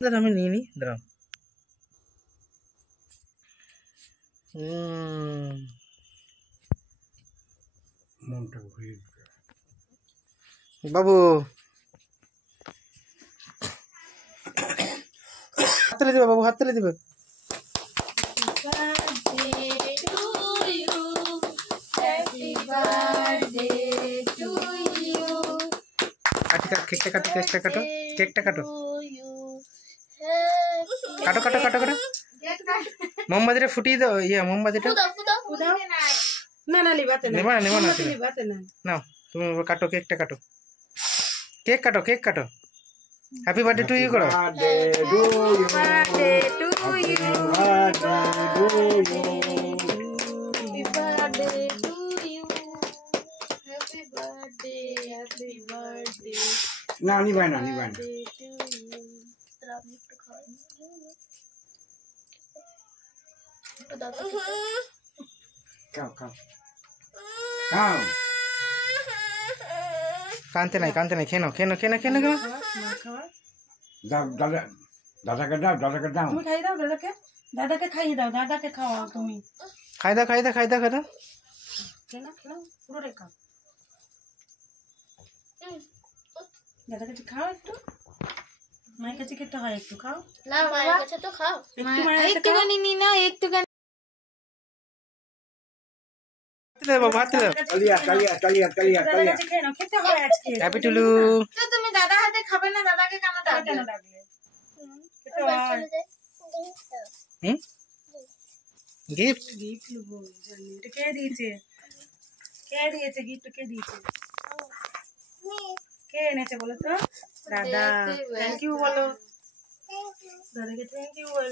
দাঁড়া আমি নিয়ে নিই, দাঁড়াও। বাবু হাত তুলে দিবে, বাবু হাত তুলে দিবে। কেকটা কাটো, কেকটা কাটো, কেকটা কাটো, কাটো কাটো কাটো কাটো। মোমবাতিটা ফুটিয়ে দাও, মোমবাতিটা না না লিবাতে না, নেবা না, নেবা না, লিবাতে না। নাও তুমি কাটো, কেকটা কাটো, কেক কাটো, কেক কাটো। হ্যাপি বার্থডে টু ইউ করো। না নিবাই না, নিবাই না। খাও খাও খাও। কানতে নাই, কানতে নাই, খেয়ে নাও, খেয়ে নাও, খেয়ে নাও, খেয়ে নাও, খেয়ে নাও। দাও দাদা, দাদাকে দাও, দাদাকে দাও। তুমি খাইয়ে দাও দাদাকে, দাদাকে খাইয়ে দাও, দাদাকে খাওয়াও তুমি। খাই দাও, খাই দাও, খাই দাও, খাই দাও। খেলা খেলা পুরো রেখা, দাদার কাছে খাও একটু, মায়ের কাছে খেতে হয়, একটু খাও না, মায়ের কাছে তো খাও। একটুখানি নি না, একটুখানি। বাবু হাত দাও। কালিয়া কালিয়া কালিয়া কালিয়া দাদার কালিয়া। কাছে খেয়ে নাও, খেতে হয় আজকে। হ্যাপি টুলু। তো তুমি দাদা হাতে খাবে না, দাদাকে কেন ডাকলে? খেতে হয়। গিফট গিফট নেবো জানি, এটা কে দিয়েছে? কে দিয়েছে গিফট? কে দিয়েছে? কে এনেছে বলো তো? দাদা। থ্যাংক ইউ বলো দাদাকে, থ্যাংক ইউ বলো।